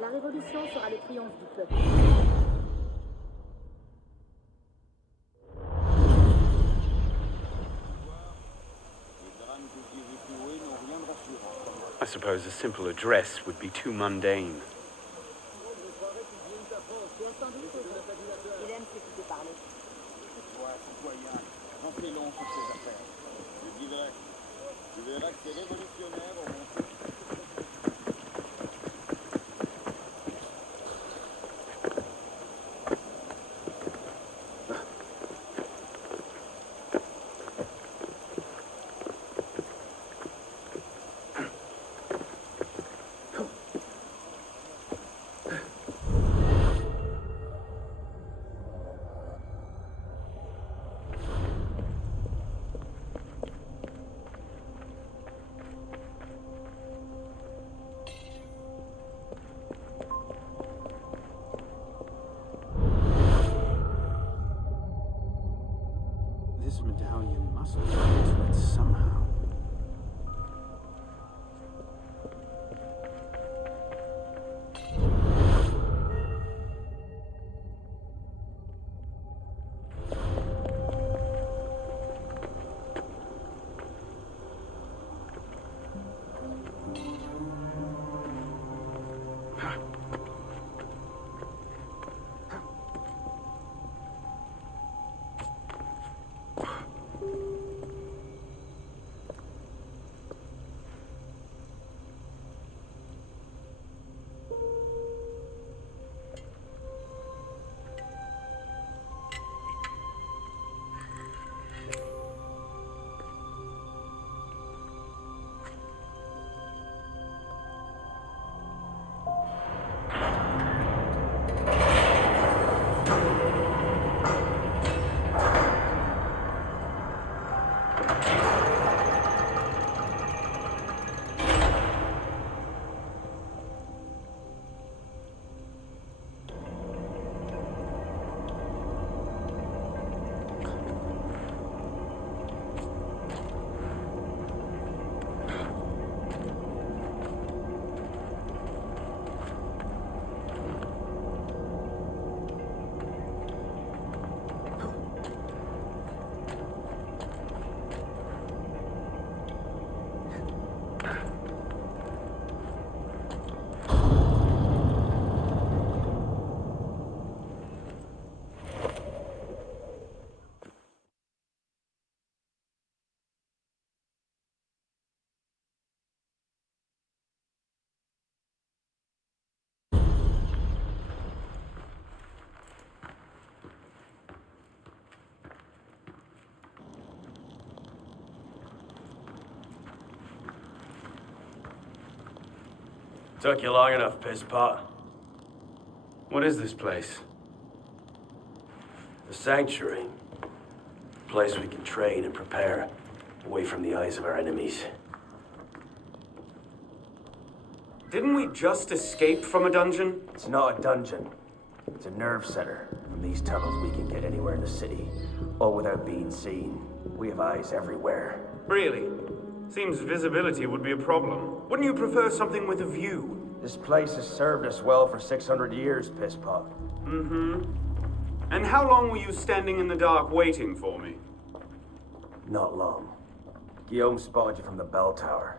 La révolution sera le triomphe du peuple. I suppose a simple address would be too mundane. This medallion must be into it somehow. Took you long enough, pisspot. What is this place? The Sanctuary. A place we can train and prepare, away from the eyes of our enemies. Didn't we just escape from a dungeon? It's not a dungeon. It's a nerve center. From these tunnels, we can get anywhere in the city, all without being seen. We have eyes everywhere. Really? Seems visibility would be a problem. Wouldn't you prefer something with a view? This place has served us well for 600 years, Pisspot. Mm-hmm. And how long were you standing in the dark waiting for me? Not long. Guillaume spotted you from the bell tower.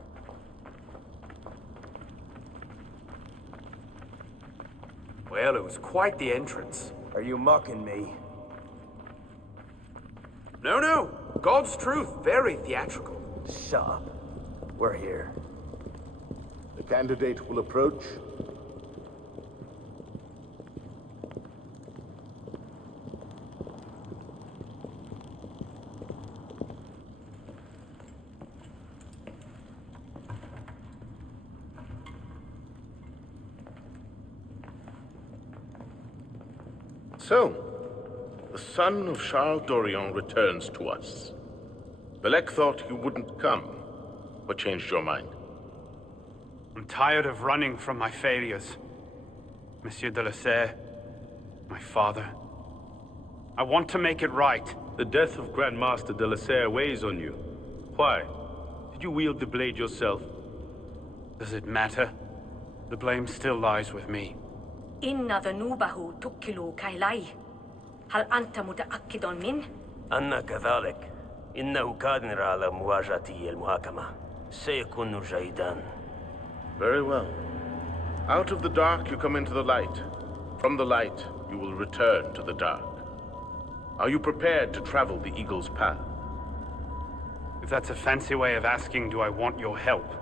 Well, it was quite the entrance. Are you mocking me? No, no. God's truth. Very theatrical. Shut up. We're here. The candidate will approach. So, the son of Charles Dorion returns to us. Belek thought you wouldn't come, but changed your mind. I'm tired of running from my failures. Monsieur de la Serre, my father. I want to make it right. The death of Grand Master de la Serre weighs on you. Why? Did you wield the blade yourself? Does it matter? The blame still lies with me. إن ذنوبه تكل كيلي. هل أنت متأكد من؟ أنا كذلك. إنه قادر على مواجهة المحاكمة. سيكون جيدا. Very well. Out of the dark you come into the light. From the light you will return to the dark. Are you prepared to travel the Eagle's path? If that's a fancy way of asking, do I want your help?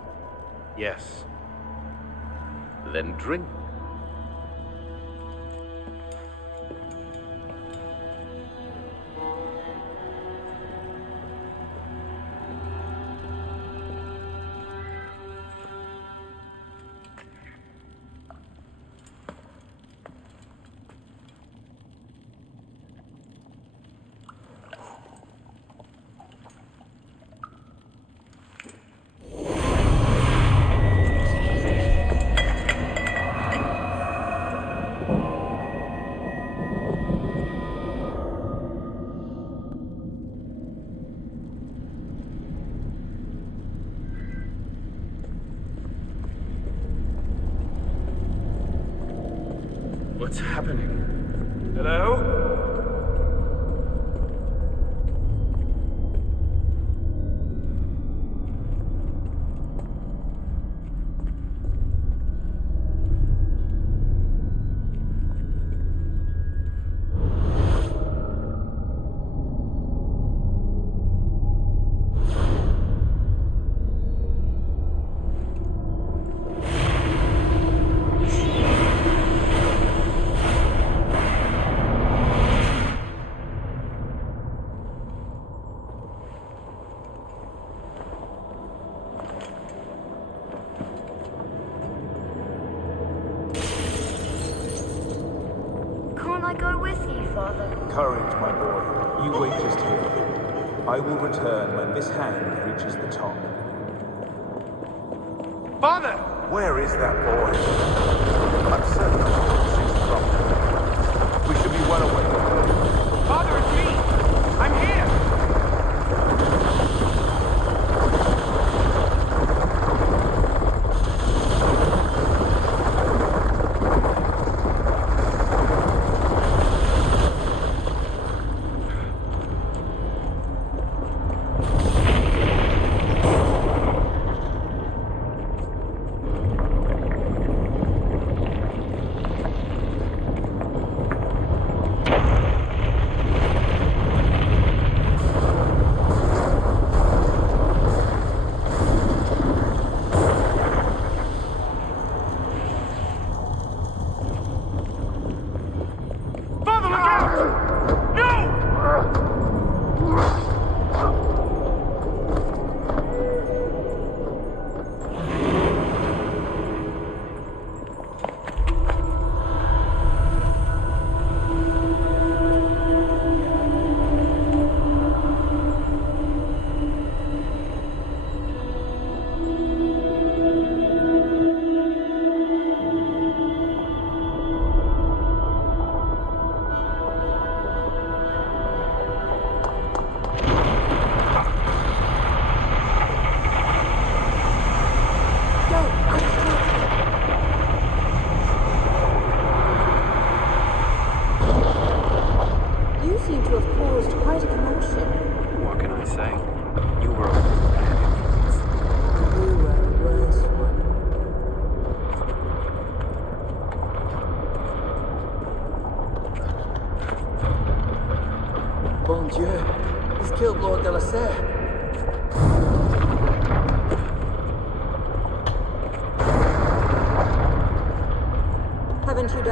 Yes. Then drink. What's happening? Hello? Can't I go with you, Father? Courage, my boy. You wait just here. I will return when this hand reaches the top. Father! Where is that boy? I'm certain she's from. We should be well away. Father, it's me! I'm here!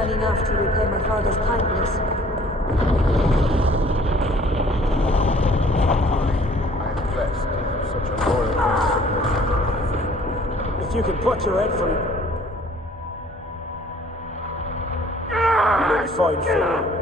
done enough to repay my father's kindness. I am blessed to have such a loyal consideration. If you can put your head through, you look fine, Phil.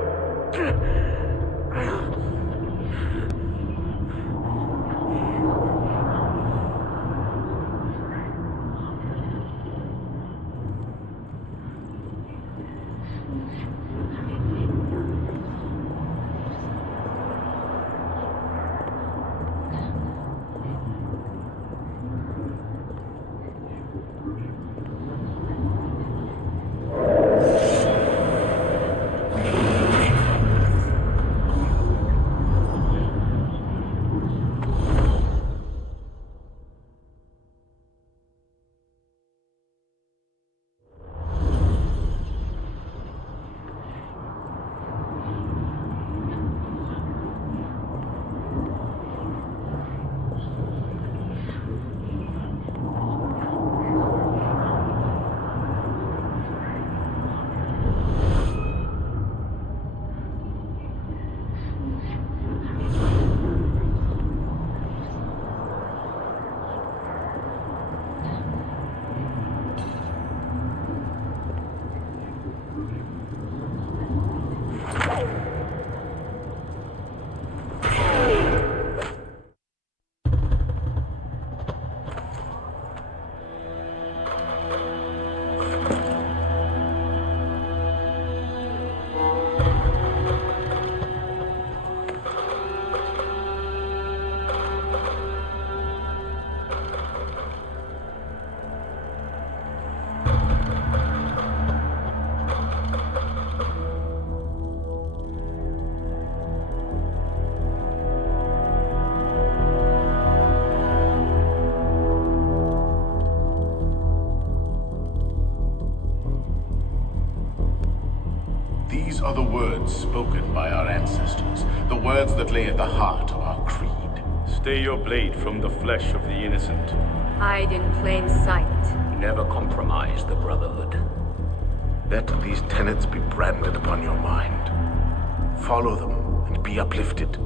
These are the words spoken by our ancestors, the words that lay at the heart of our creed. Stay your blade from the flesh of the innocent. Hide in plain sight. Never compromise the Brotherhood. Let these tenets be branded upon your mind. Follow them and be uplifted.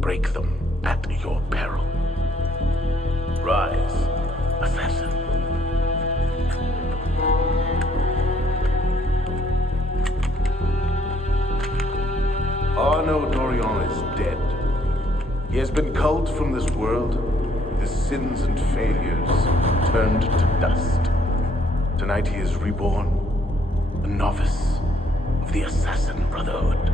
Break them at your peril. Rise, assassin. Arno Dorian is dead. He has been culled from this world, his sins and failures turned to dust. Tonight he is reborn, a novice of the Assassin Brotherhood.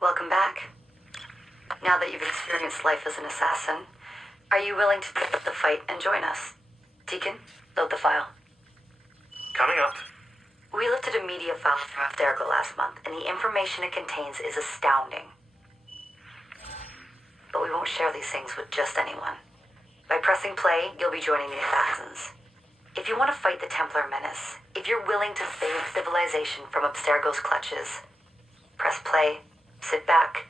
Welcome back. Now that you've experienced life as an assassin, are you willing to take up the fight and join us? Deacon, load the file. Coming up. We lifted a media file from Abstergo last month, and the information it contains is astounding. But we won't share these things with just anyone. By pressing play, you'll be joining the assassins. If you want to fight the Templar menace, if you're willing to save civilization from Abstergo's clutches, press play, sit back,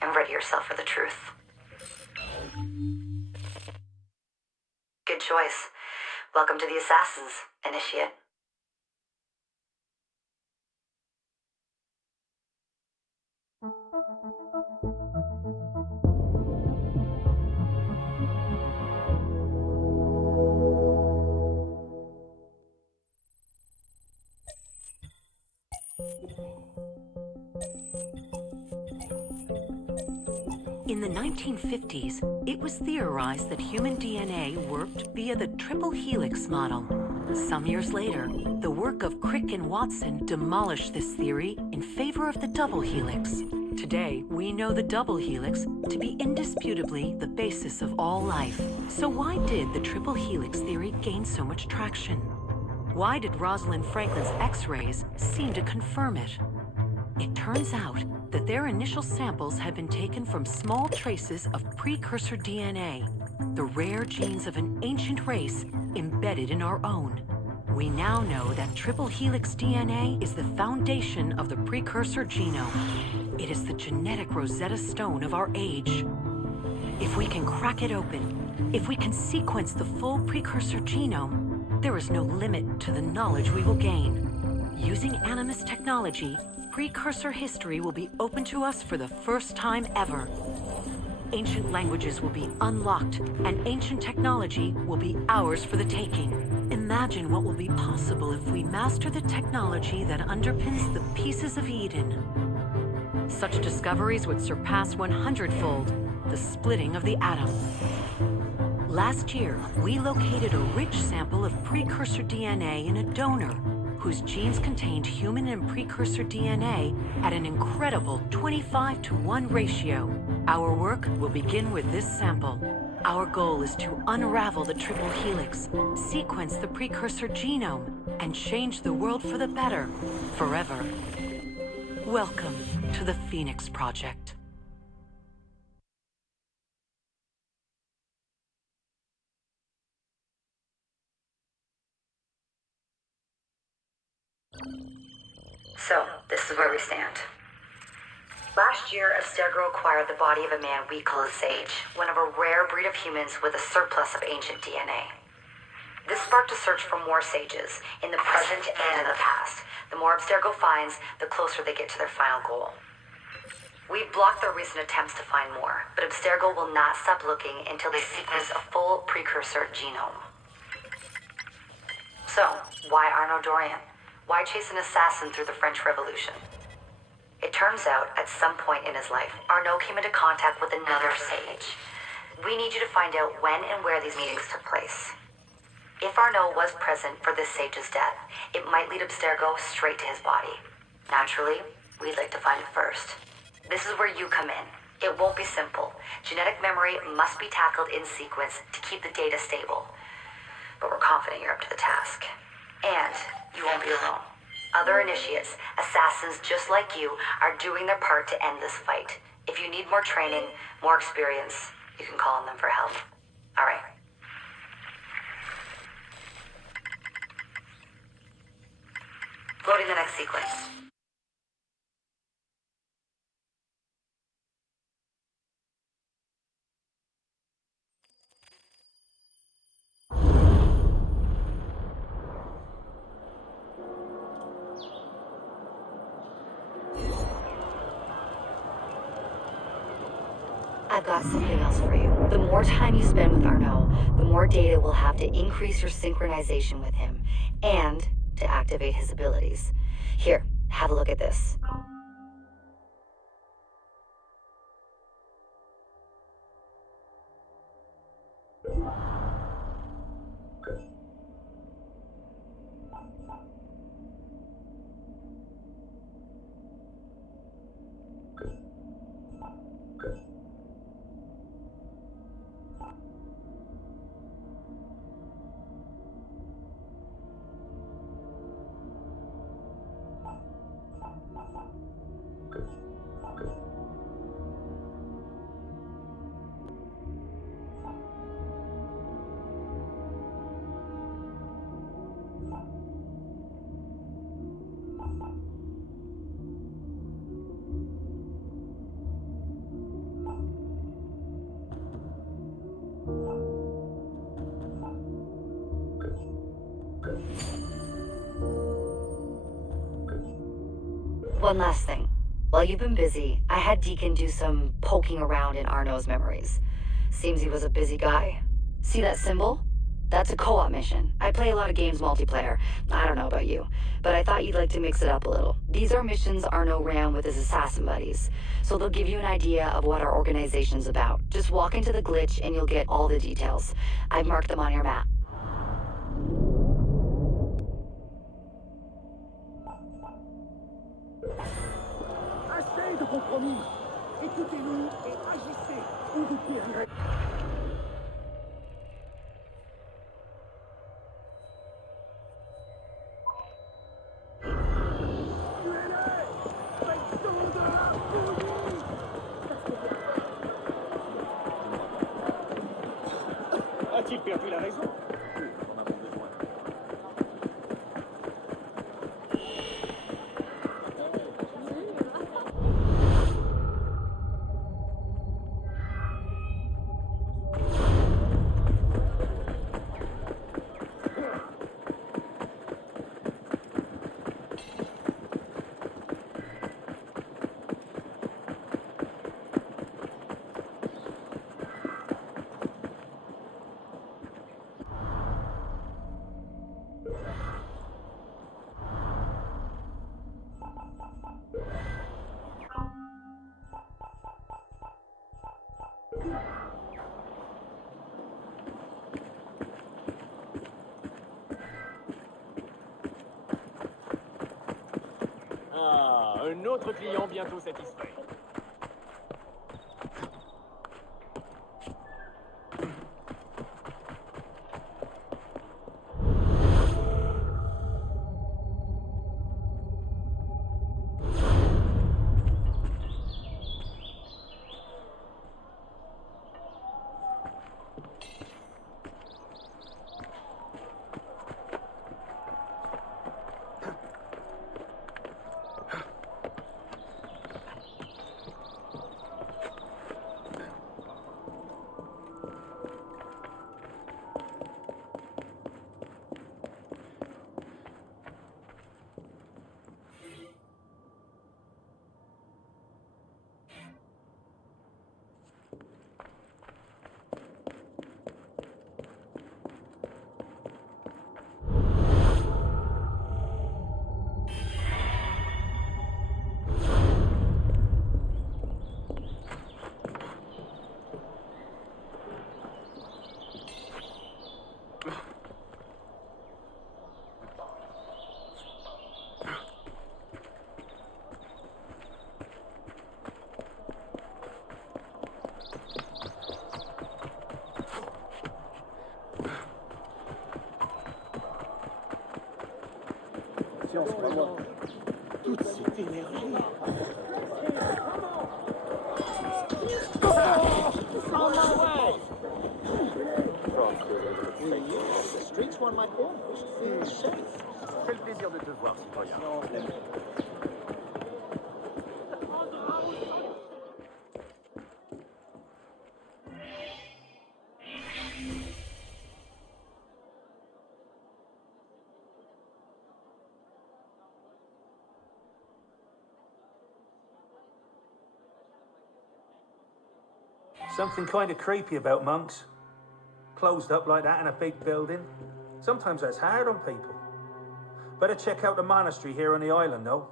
and ready yourself for the truth. Good choice. Welcome to the Assassins, Initiate. In the 1950s, it was theorized that human DNA worked via the triple helix model. Some years later, the work of Crick and Watson demolished this theory in favor of the double helix. Today, we know the double helix to be indisputably the basis of all life. So why did the triple helix theory gain so much traction? Why did Rosalind Franklin's X-rays seem to confirm it? It turns out that their initial samples had been taken from small traces of precursor DNA, the rare genes of an ancient race embedded in our own. We now know that triple helix DNA is the foundation of the precursor genome. It is the genetic Rosetta Stone of our age. If we can crack it open, if we can sequence the full precursor genome, there is no limit to the knowledge we will gain. Using Animus technology, precursor history will be open to us for the first time ever. Ancient languages will be unlocked, and ancient technology will be ours for the taking. Imagine what will be possible if we master the technology that underpins the pieces of Eden. Such discoveries would surpass 100-fold the splitting of the atom. Last year, we located a rich sample of precursor DNA in a donor whose genes contained human and precursor DNA at an incredible 25-to-1 ratio. Our work will begin with this sample. Our goal is to unravel the triple helix, sequence the precursor genome, and change the world for the better, forever. Welcome to the Phoenix Project. So, this is where we stand. Last year, Abstergo acquired the body of a man we call a sage, one of a rare breed of humans with a surplus of ancient DNA. This sparked a search for more sages, in the present and in the past. The more Abstergo finds, the closer they get to their final goal. We've blocked their recent attempts to find more, but Abstergo will not stop looking until they sequence a full precursor genome. So, why Arnaud Dorian? Why chase an assassin through the French Revolution? It turns out, at some point in his life, Arnaud came into contact with another sage. We need you to find out when and where these meetings took place. If Arnaud was present for this sage's death, it might lead Abstergo straight to his body. Naturally, we'd like to find it first. This is where you come in. It won't be simple. Genetic memory must be tackled in sequence to keep the data stable. But we're confident you're up to the task. And you won't be alone. Other initiates, assassins just like you, are doing their part to end this fight. If you need more training, more experience, you can call on them for help. All right. Loading the next sequence. I've got something else for you. The more time you spend with Arnaud, the more data we'll have to increase your synchronization with him, and to activate his abilities. Here, have a look at this. One last thing. While you've been busy, I had Deacon do some poking around in Arnaud's memories. Seems he was a busy guy. See that symbol? That's a co-op mission. I play a lot of games multiplayer. I don't know about you, but I thought you'd like to mix it up a little. These are missions Arnaud ran with his assassin buddies, so they'll give you an idea of what our organization's about. Just walk into the glitch and you'll get all the details. I've marked them on your map. Assez de compromis. Écoutez-nous et agissez, ou vous périrez. A-t-il perdu la raison? On en a besoin. Ah, un autre client bientôt satisfait. En ce moment, toute cette énergie. The streets one might almost feel safe. Quel plaisir de te voir, citoyen. Something kind of creepy about monks. Closed up like that in a big building. Sometimes that's hard on people. Better check out the monastery here on the island, though.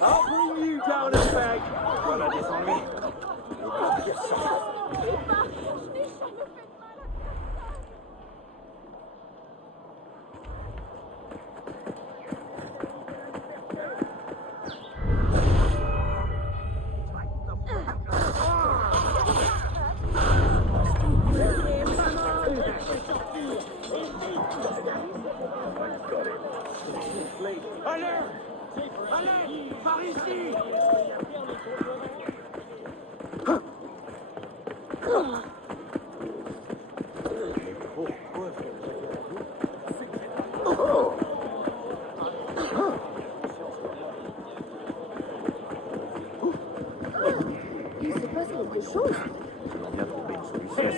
I'll bring you down in bag. Voilà, descends-lui. Allez! Allez! Par ici! Il se passe quelque chose. On vient trouver une solution.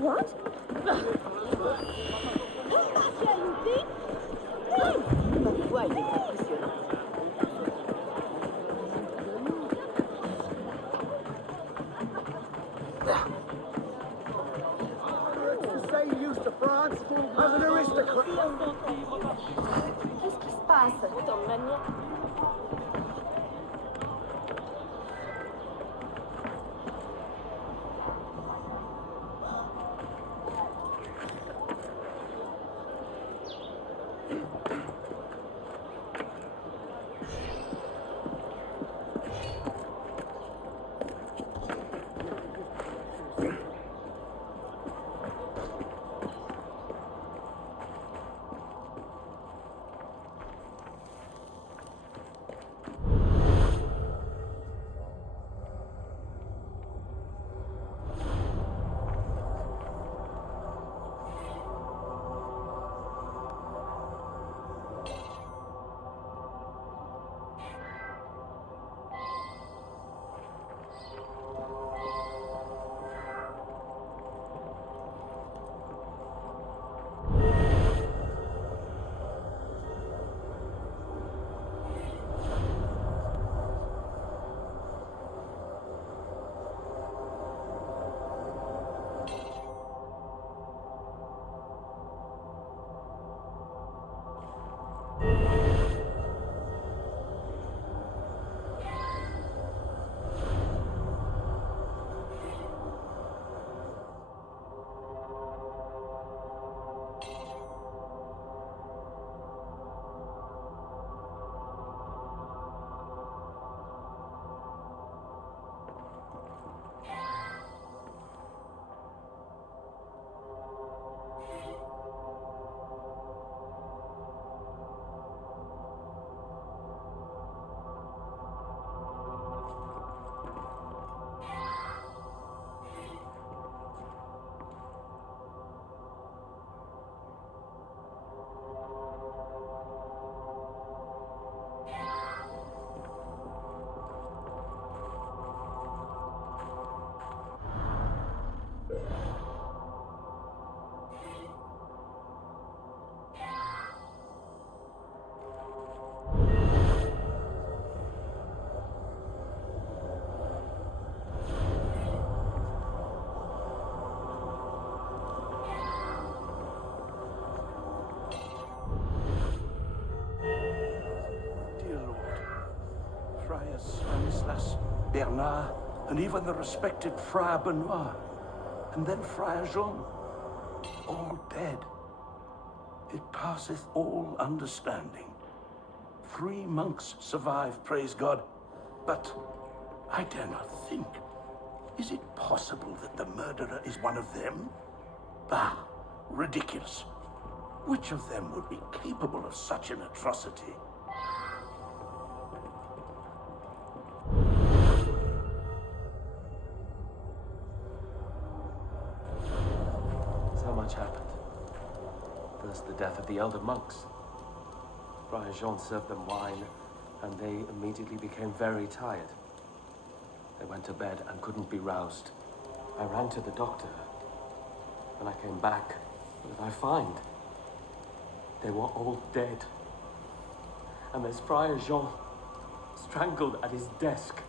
What? Ma foi, il est impressionnant. The same use to France as an aristocrat. Qu'est-ce qui se passe? Stanislas, Bernard, and even the respected Friar Benoit, and then Friar Jean, all dead. It passeth all understanding. 3 monks survived, praise God, but I dare not think. Is it possible that the murderer is one of them? Bah, ridiculous. Which of them would be capable of such an atrocity? So much happened. First, the death of the elder monks. Friar Jean served them wine, and they immediately became very tired. They went to bed and couldn't be roused. I ran to the doctor. When I came back, what did I find? They were all dead. And there's Friar Jean, strangled at his desk.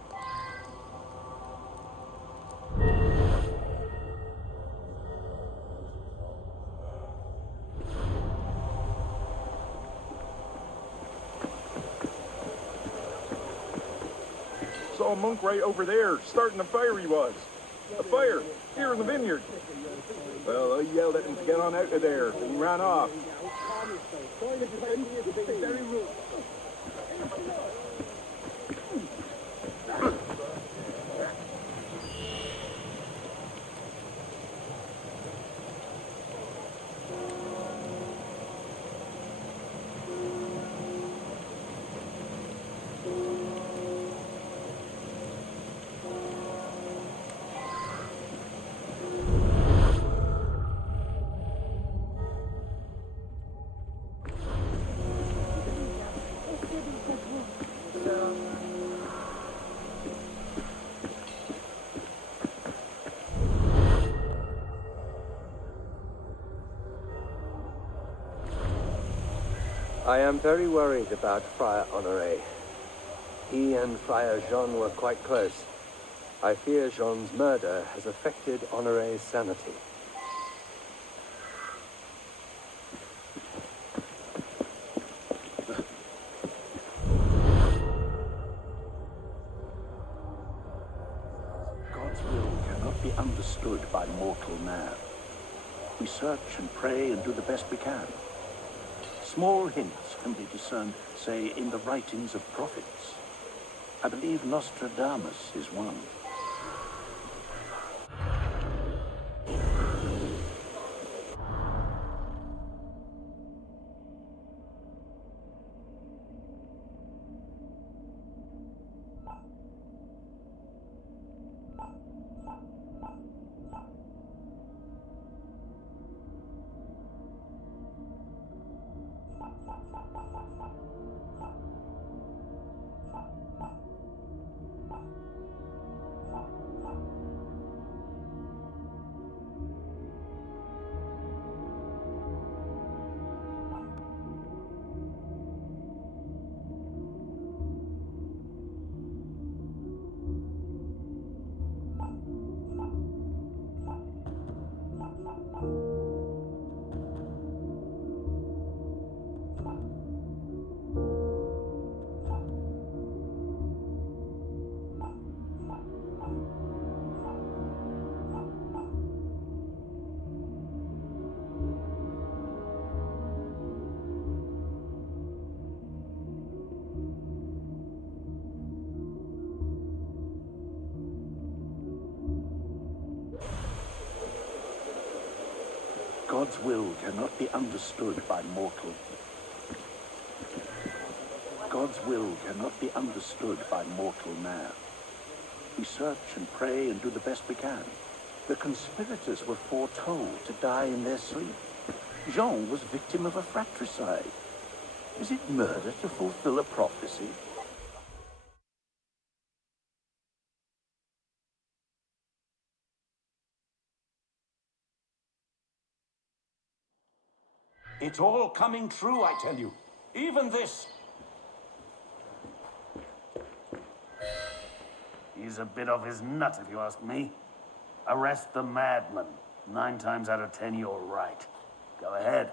Saw a monk right over there, starting a fire he was. A fire, here in the vineyard. Well, I yelled at him to get on out of there, and he ran off. I am very worried about Friar Honoré. He and Friar Jean were quite close. I fear Jean's murder has affected Honoré's sanity. God's will cannot be understood by mortal man. We search and pray and do the best we can. Small hints can be discerned, say, in the writings of prophets. I believe Nostradamus is one. God's will cannot be understood by mortal. God's will cannot be understood by mortal man. We search and pray and do the best we can. The conspirators were foretold to die in their sleep. Jean was victim of a fratricide. Is it murder to fulfill a prophecy? It's all coming true, I tell you. Even this. He's a bit off his nut, if you ask me. Arrest the madman. 9 times out of 10, you're right. Go ahead.